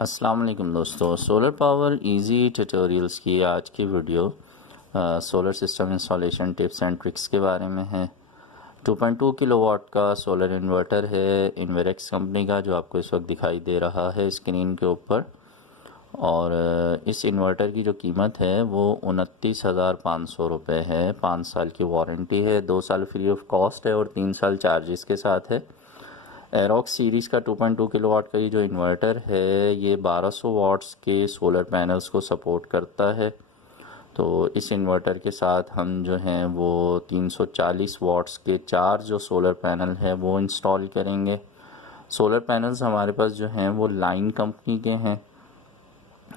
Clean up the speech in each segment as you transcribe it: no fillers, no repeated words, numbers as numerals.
अस्सलाम वालेकुम दोस्तों, सोलर पावर इजी ट्यूटोरियल्स की आज की video solar system installation tips and tricks के बारे में है। 2.2 किलोवाट का सोलर इन्वर्टर है इन्वेरेक्स कंपनी का, जो आपको इस वक्त दिखाई दे रहा है स्क्रीन के ऊपर। और इस इन्वर्टर की जो कीमत है वो 29,500 रुपये है। 5 साल की वारंटी है, 2 साल फ्री ऑफ कॉस्ट है और 3 साल चार्जेस के साथ है। एरोक्स सीरीज़ का 2.2 किलोवाट का ये जो इन्वर्टर है ये 1200 वाट्स के सोलर पैनल्स को सपोर्ट करता है। तो इस इन्वर्टर के साथ हम जो हैं वो 340 वाट्स के 4 जो सोलर पैनल है वो इंस्टॉल करेंगे। सोलर पैनल्स हमारे पास जो हैं वो लाइन कंपनी के हैं,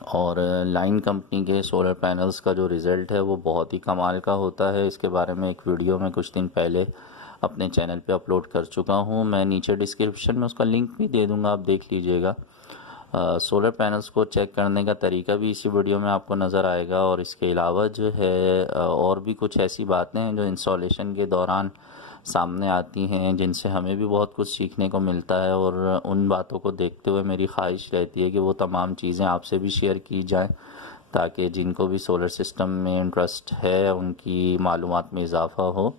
और लाइन कंपनी के सोलर पैनल्स का जो रिज़ल्ट है वो बहुत ही कमाल का होता है। इसके बारे में एक वीडियो में कुछ दिन पहले अपने चैनल पे अपलोड कर चुका हूँ। मैं नीचे डिस्क्रिप्शन में उसका लिंक भी दे दूँगा, आप देख लीजिएगा। सोलर पैनल्स को चेक करने का तरीका भी इसी वीडियो में आपको नज़र आएगा। और इसके अलावा जो है और भी कुछ ऐसी बातें हैं जो इंस्टॉलेशन के दौरान सामने आती हैं, जिनसे हमें भी बहुत कुछ सीखने को मिलता है। और उन बातों को देखते हुए मेरी ख्वाहिश रहती है कि वो तमाम चीज़ें आपसे भी शेयर की जाएं, ताकि जिनको भी सोलर सिस्टम में इंटरेस्ट है उनकी मालूमात में इजाफ़ा हो।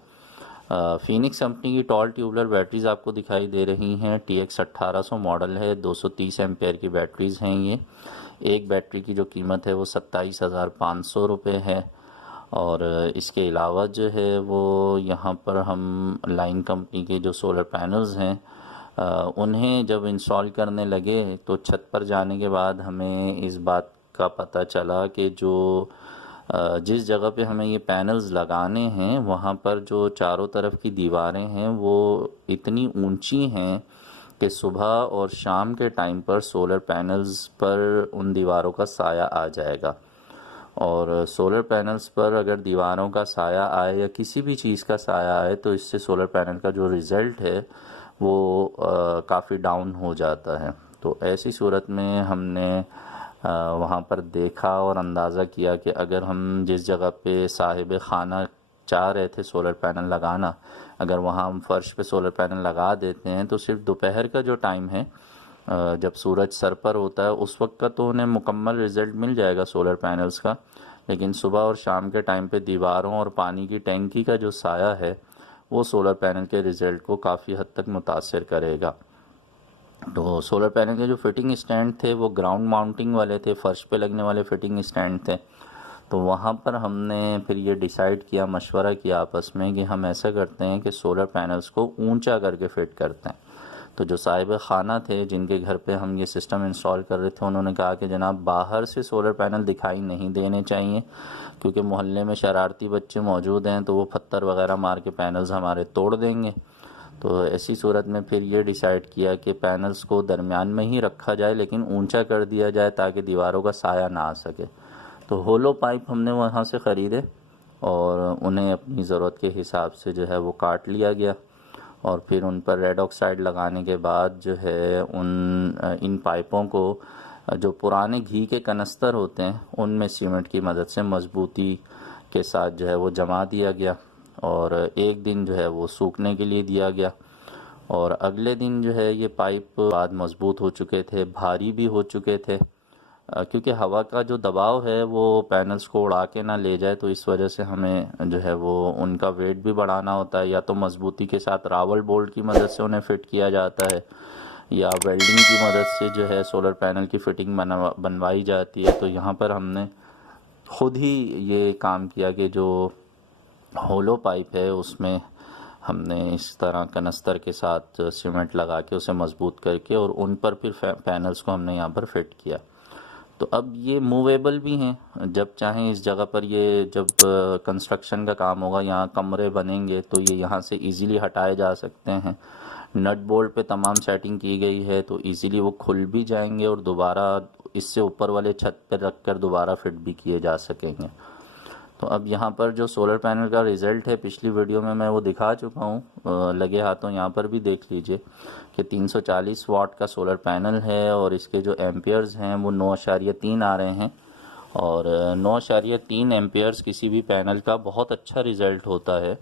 फिनिक्स कंपनी की टॉल ट्यूबलर बैटरीज़ आपको दिखाई दे रही हैं। TX 1800 मॉडल है, 230 एम्पेयर की बैटरीज़ हैं ये। एक बैटरी की जो कीमत है वो 27,500 रुपये है। और इसके अलावा जो है वो यहाँ पर हम लाइन कंपनी के जो सोलर पैनल्स हैं उन्हें जब इंस्टॉल करने लगे तो छत पर जाने के बाद हमें इस बात का पता चला कि जो जिस जगह पे हमें ये पैनल्स लगाने हैं वहाँ पर जो चारों तरफ की दीवारें हैं वो इतनी ऊंची हैं कि सुबह और शाम के टाइम पर सोलर पैनल्स पर उन दीवारों का साया आ जाएगा। और सोलर पैनल्स पर अगर दीवारों का साया आए या किसी भी चीज़ का साया आए तो इससे सोलर पैनल का जो रिज़ल्ट है वो काफ़ी डाउन हो जाता है। तो ऐसी सूरत में हमने वहाँ पर देखा और अंदाज़ा किया कि अगर हम जिस जगह पे साहिब खाना चाह रहे थे सोलर पैनल लगाना, अगर वहाँ हम फ़र्श पे सोलर पैनल लगा देते हैं तो सिर्फ दोपहर का जो टाइम है जब सूरज सर पर होता है उस वक्त का तो उन्हें मुकम्मल रिज़ल्ट मिल जाएगा सोलर पैनल्स का। लेकिन सुबह और शाम के टाइम पे दीवारों और पानी की टैंकी का जो साया है वो सोलर पैनल के रिज़ल्ट को काफ़ी हद तक मुतासर करेगा। तो सोलर पैनल के जो फिटिंग स्टैंड थे वो ग्राउंड माउंटिंग वाले थे, फ़र्श पे लगने वाले फिटिंग स्टैंड थे। तो वहाँ पर हमने फिर ये डिसाइड किया, मशवरा किया आपस में कि हम ऐसा करते हैं कि सोलर पैनल्स को ऊंचा करके फ़िट करते हैं। तो जो साहिब खाना थे जिनके घर पे हम ये सिस्टम इंस्टॉल कर रहे थे उन्होंने कहा कि जनाब बाहर से सोलर पैनल दिखाई नहीं देने चाहिए, क्योंकि मोहल्ले में शरारती बच्चे मौजूद हैं तो वो पत्थर वगैरह मार के पैनल्स हमारे तोड़ देंगे। तो ऐसी सूरत में फिर ये डिसाइड किया कि पैनल्स को दरमियान में ही रखा जाए लेकिन ऊंचा कर दिया जाए ताकि दीवारों का साया ना आ सके। तो होलो पाइप हमने वहाँ से ख़रीदे और उन्हें अपनी ज़रूरत के हिसाब से जो है वो काट लिया गया। और फिर उन पर रेड ऑक्साइड लगाने के बाद जो है इन पाइपों को जो पुराने घी के कनस्तर होते हैं उनमें सीमेंट की मदद से मजबूती के साथ जो है वो जमा दिया गया। और एक दिन जो है वो सूखने के लिए दिया गया। और अगले दिन जो है ये पाइप बाद मज़बूत हो चुके थे, भारी भी हो चुके थे, क्योंकि हवा का जो दबाव है वो पैनल्स को उड़ा के ना ले जाए। तो इस वजह से हमें जो है वो उनका वेट भी बढ़ाना होता है, या तो मजबूती के साथ रावल बोल्ट की मदद से उन्हें फ़िट किया जाता है या वेल्डिंग की मदद से जो है सोलर पैनल की फ़िटिंग बनवाई जाती है। तो यहाँ पर हमने ख़ुद ही ये काम किया कि जो होलो पाइप है उसमें हमने इस तरह कनस्तर के साथ सीमेंट लगा के उसे मज़बूत करके और उन पर फिर पैनल्स को हमने यहाँ पर फिट किया। तो अब ये मूवेबल भी हैं, जब चाहें इस जगह पर ये जब कंस्ट्रक्शन का काम होगा, यहाँ कमरे बनेंगे तो ये यहाँ से इजीली हटाए जा सकते हैं। नट बोल्ट पे तमाम सेटिंग की गई है तो इजीली वो खुल भी जाएंगे और दोबारा इससे ऊपर वाले छत पर रख कर दोबारा फिट भी किए जा सकेंगे। तो अब यहाँ पर जो सोलर पैनल का रिज़ल्ट है पिछली वीडियो में मैं वो दिखा चुका हूँ, लगे हाथों यहाँ पर भी देख लीजिए कि 340 वाट का सोलर पैनल है और इसके जो एम्पियर्स हैं वो 9.3 आ रहे हैं। और 9.3 एम्पियर्स किसी भी पैनल का बहुत अच्छा रिज़ल्ट होता है।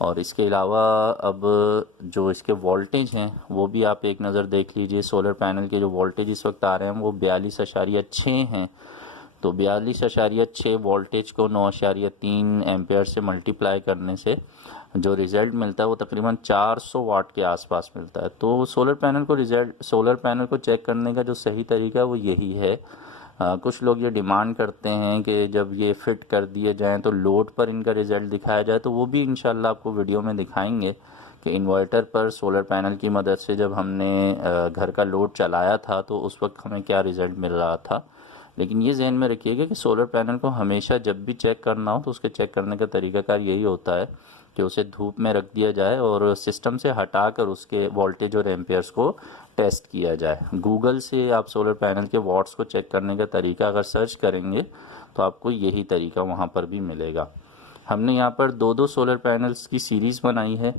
और इसके अलावा अब जो इसके वोल्टेज हैं वो भी आप एक नज़र देख लीजिए। सोलर पैनल के जो वोल्टेज इस वक्त आ रहे हैं वो 42.6 हैं। तो 42.6 वोल्टेज को 9.3 एम्पेयर से मल्टीप्लाई करने से जो रिज़ल्ट मिलता है वो तकरीबन 400 वाट के आसपास मिलता है। तो सोलर पैनल को चेक करने का जो सही तरीका है वो यही है। कुछ लोग ये डिमांड करते हैं कि जब ये फिट कर दिए जाएं तो लोड पर इनका रिज़ल्ट दिखाया जाए, तो वो भी इंशाल्लाह आपको वीडियो में दिखाएंगे कि इन्वर्टर पर सोलर पैनल की मदद से जब हमने घर का लोड चलाया था तो उस वक्त हमें क्या रिज़ल्ट मिल रहा था। लेकिन ये जहन में रखिएगा कि सोलर पैनल को हमेशा जब भी चेक करना हो तो उसके चेक करने का तरीकाकार यही होता है कि उसे धूप में रख दिया जाए और सिस्टम से हटाकर उसके वोल्टेज और एम्पेयर्स को टेस्ट किया जाए। गूगल से आप सोलर पैनल के वॉट्स को चेक करने का तरीका अगर सर्च करेंगे तो आपको यही तरीका वहाँ पर भी मिलेगा। हमने यहाँ पर दो सोलर पैनल्स की सीरीज़ बनाई है।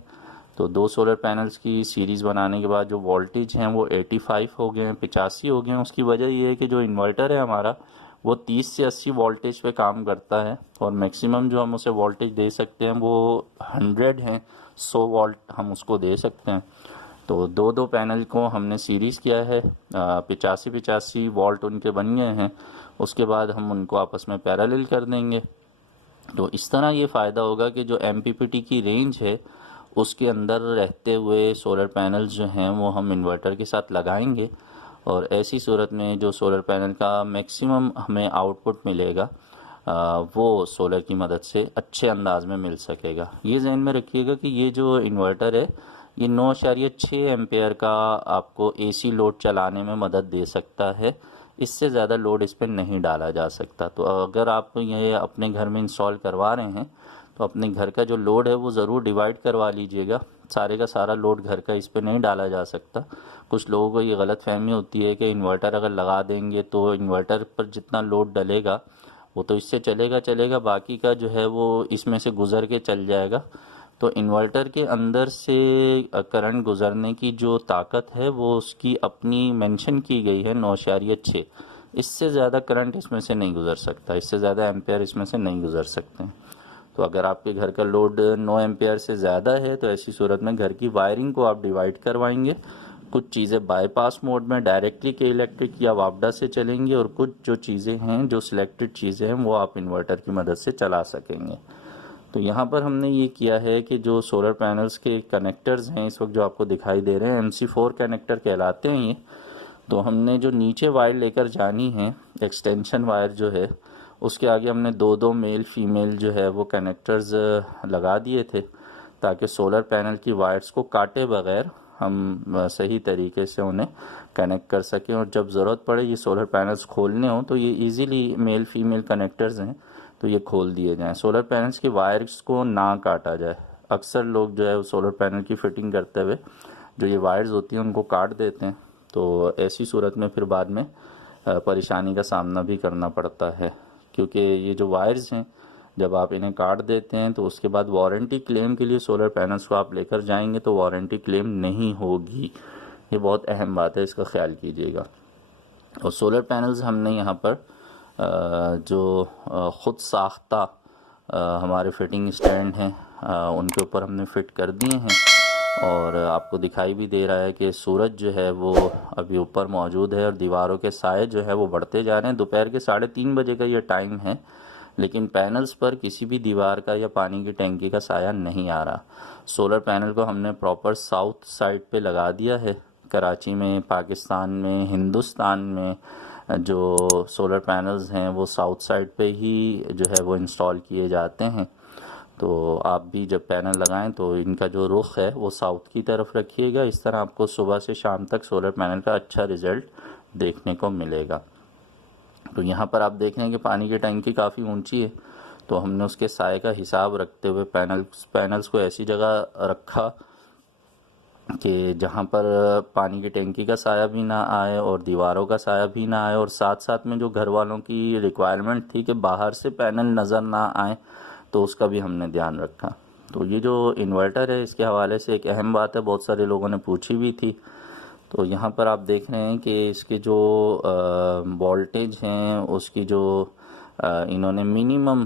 तो 2 सोलर पैनल्स की सीरीज़ बनाने के बाद जो वोल्टेज हैं वो 85 हो गए हैं, 85 हो गए हैं। उसकी वजह ये है कि जो इन्वर्टर है हमारा वो 30 से 80 वोल्टेज पे काम करता है और मैक्सिमम जो हम उसे वोल्टेज दे सकते हैं वो 100 है, 100 वोल्ट हम उसको दे सकते हैं। तो दो पैनल को हमने सीरीज़ किया है, 85 वोल्ट उनके बन गए हैं। उसके बाद हम उनको आपस में पैरेलल कर देंगे। तो इस तरह ये फ़ायदा होगा कि जो MPPT की रेंज है उसके अंदर रहते हुए सोलर पैनल्स जो हैं वो हम इन्वर्टर के साथ लगाएंगे और ऐसी सूरत में जो सोलर पैनल का मैक्सिमम हमें आउटपुट मिलेगा वो सोलर की मदद से अच्छे अंदाज में मिल सकेगा। ये जहन में रखिएगा कि ये जो इन्वर्टर है ये 9.6 एम्पेयर का आपको AC लोड चलाने में मदद दे सकता है। इससे ज़्यादा लोड इस पर नहीं डाला जा सकता। तो अगर आप ये अपने घर में इंस्टॉल करवा रहे हैं तो अपने घर का जो लोड है वो ज़रूर डिवाइड करवा लीजिएगा। सारे का सारा लोड घर का इस पर नहीं डाला जा सकता। कुछ लोगों को ये गलत फहमी होती है कि इन्वर्टर अगर लगा देंगे तो इन्वर्टर पर जितना लोड डलेगा वो तो इससे चलेगा, बाकी का जो है वो इसमें से गुज़र के चल जाएगा। तो इन्वर्टर के अंदर से करंट गुज़रने की जो ताकत है वो उसकी अपनी मेंशन की गई है 9.6। इससे ज़्यादा करंट इसमें से नहीं गुज़र सकता, इससे ज़्यादा एम्पेयर इसमें से नहीं गुज़र सकते हैं। तो अगर आपके घर का लोड 9 एम्पेयर से ज़्यादा है तो ऐसी सूरत में घर की वायरिंग को आप डिवाइड करवाएंगे। कुछ चीज़ें बाईपास मोड में डायरेक्टली के इलेक्ट्रिक या वापडा से चलेंगी और कुछ जो चीज़ें हैं, जो सिलेक्टेड चीज़ें हैं, वो आप इन्वर्टर की मदद से चला सकेंगे। तो यहाँ पर हमने ये किया है कि जो सोलर पैनल्स के कनेक्टर्स हैं इस वक्त जो आपको दिखाई दे रहे हैं MC4 कनेक्टर कहलाते हैं ये। तो हमने जो नीचे वायर लेकर जानी है, एक्सटेंशन वायर जो है, उसके आगे हमने दो मेल फीमेल जो है वो कनेक्टर्स लगा दिए थे ताकि सोलर पैनल की वायर्स को काटे बगैर हम सही तरीके से उन्हें कनेक्ट कर सकें और जब ज़रूरत पड़े ये सोलर पैनल्स खोलने हों तो ये इजीली मेल फीमेल कनेक्टर्स हैं तो ये खोल दिए जाएं। सोलर पैनल्स की वायर्स को ना काटा जाए। अक्सर लोग जो है वो सोलर पैनल की फ़िटिंग करते हुए जो ये वायर्स होती हैं उनको काट देते हैं, तो ऐसी सूरत में फिर बाद में परेशानी का सामना भी करना पड़ता है। क्योंकि ये जो वायर्स हैं जब आप इन्हें काट देते हैं तो उसके बाद वारंटी क्लेम के लिए सोलर पैनल्स को आप लेकर जाएंगे तो वारंटी क्लेम नहीं होगी। ये बहुत अहम बात है, इसका ख्याल कीजिएगा। और सोलर पैनल्स हमने यहाँ पर जो ख़ुद साख्ता हमारे फिटिंग स्टैंड हैं उनके ऊपर हमने फ़िट कर दिए हैं और आपको दिखाई भी दे रहा है कि सूरज जो है वो अभी ऊपर मौजूद है और दीवारों के साए जो है वो बढ़ते जा रहे हैं। दोपहर के 3:30 बजे का ये टाइम है, लेकिन पैनल्स पर किसी भी दीवार का या पानी की टंकी का साया नहीं आ रहा। सोलर पैनल को हमने प्रॉपर साउथ साइड पे लगा दिया है। कराची में, पाकिस्तान में, हिंदुस्तान में जो सोलर पैनल्स हैं वो साउथ साइड पे ही जो है वो इंस्टॉल किए जाते हैं। तो आप भी जब पैनल लगाएं तो इनका जो रुख है वो साउथ की तरफ रखिएगा। इस तरह आपको सुबह से शाम तक सोलर पैनल का अच्छा रिज़ल्ट देखने को मिलेगा। तो यहाँ पर आप देख रहे हैं कि पानी की टंकी काफ़ी ऊंची है, तो हमने उसके साए का हिसाब रखते हुए पैनल्स को ऐसी जगह रखा कि जहाँ पर पानी की टंकी का साया भी ना आए और दीवारों का साया भी ना आए और साथ साथ में जो घर वालों की रिक्वायरमेंट थी कि बाहर से पैनल नज़र ना आए तो उसका भी हमने ध्यान रखा। तो ये जो इन्वर्टर है इसके हवाले से एक अहम बात है, बहुत सारे लोगों ने पूछी भी थी। तो यहाँ पर आप देख रहे हैं कि इसके जो वोल्टेज हैं उसकी जो इन्होंने मिनिमम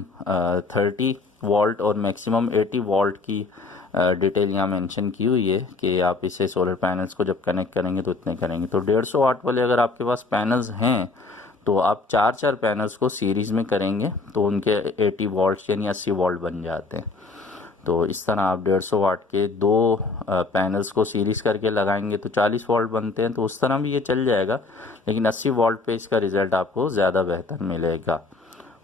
30 वोल्ट और मैक्सिमम 80 वोल्ट की डिटेल यहाँ मेंशन की हुई है कि आप इसे सोलर पैनल्स को जब कनेक्ट करेंगे तो इतने करेंगे। तो 150 वाट वाले अगर आपके पास पैनल्स हैं तो आप 4 पैनल्स को सीरीज़ में करेंगे तो उनके 80 वोल्ट यानी 80 वोल्ट बन जाते हैं। तो इस तरह आप 150 वाट के 2 पैनल्स को सीरीज़ करके लगाएंगे तो 40 वोल्ट बनते हैं। तो उस तरह भी ये चल जाएगा, लेकिन 80 वोल्ट पे इसका रिज़ल्ट आपको ज़्यादा बेहतर मिलेगा।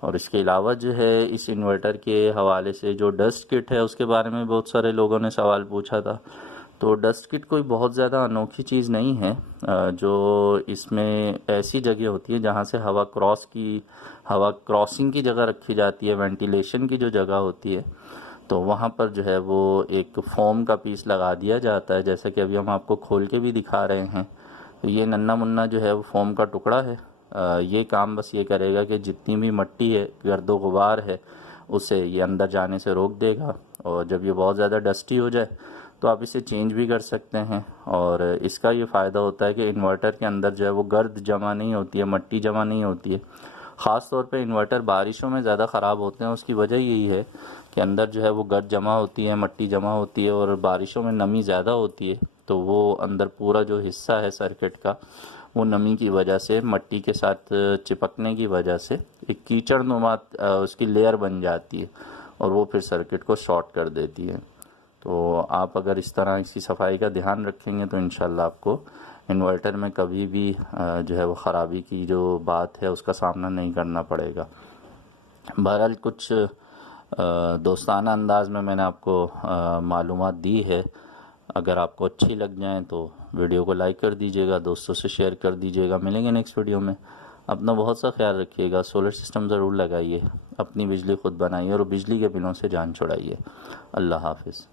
और इसके अलावा जो है इस इन्वर्टर के हवाले से जो डस्ट किट है उसके बारे में बहुत सारे लोगों ने सवाल पूछा था। तो डस्ट किट कोई बहुत ज़्यादा अनोखी चीज़ नहीं है। जो इसमें ऐसी जगह होती है जहाँ से हवा क्रॉसिंग की जगह रखी जाती है, वेंटिलेशन की जो जगह होती है, तो वहाँ पर जो है वो एक फोम का पीस लगा दिया जाता है, जैसा कि अभी हम आपको खोल के भी दिखा रहे हैं। तो ये नन्ना मुन्ना जो है वो फोम का टुकड़ा है। ये काम बस ये करेगा कि जितनी भी मिट्टी है, गर्दो गुबार है, उसे ये अंदर जाने से रोक देगा। और जब ये बहुत ज़्यादा डस्टी हो जाए तो आप इसे चेंज भी कर सकते हैं। और इसका ये फ़ायदा होता है कि इन्वर्टर के अंदर जो है वो गर्द जमा नहीं होती है, मिट्टी जमा नहीं होती है। ख़ास तौर पे इन्वर्टर बारिशों में ज़्यादा ख़राब होते हैं। उसकी वजह यही है कि अंदर जो है वो गर्द जमा होती है, मिट्टी जमा होती है, और बारिशों में नमी ज़्यादा होती है। तो वो अंदर पूरा जो हिस्सा है सर्किट का, वो नमी की वजह से, मिट्टी के साथ चिपकने की वजह से एक कीचड़ नुमा उसकी लेयर बन जाती है और वो फिर सर्किट को शॉर्ट कर देती है। तो आप अगर इस तरह इसकी सफाई का ध्यान रखेंगे तो इंशाल्लाह आपको इन्वर्टर में कभी भी जो है वो ख़राबी की जो बात है उसका सामना नहीं करना पड़ेगा। बहरहाल कुछ दोस्ताना अंदाज में मैंने आपको मालूमात दी है। अगर आपको अच्छी लग जाए तो वीडियो को लाइक कर दीजिएगा, दोस्तों से शेयर कर दीजिएगा। मिलेंगे नेक्स्ट वीडियो में। अपना बहुत सा ख्याल रखिएगा। सोलर सिस्टम ज़रूर लगाइए, अपनी बिजली खुद बनाइए और बिजली के बिलों से जान छुड़ाइए। अल्लाह हाफिज़।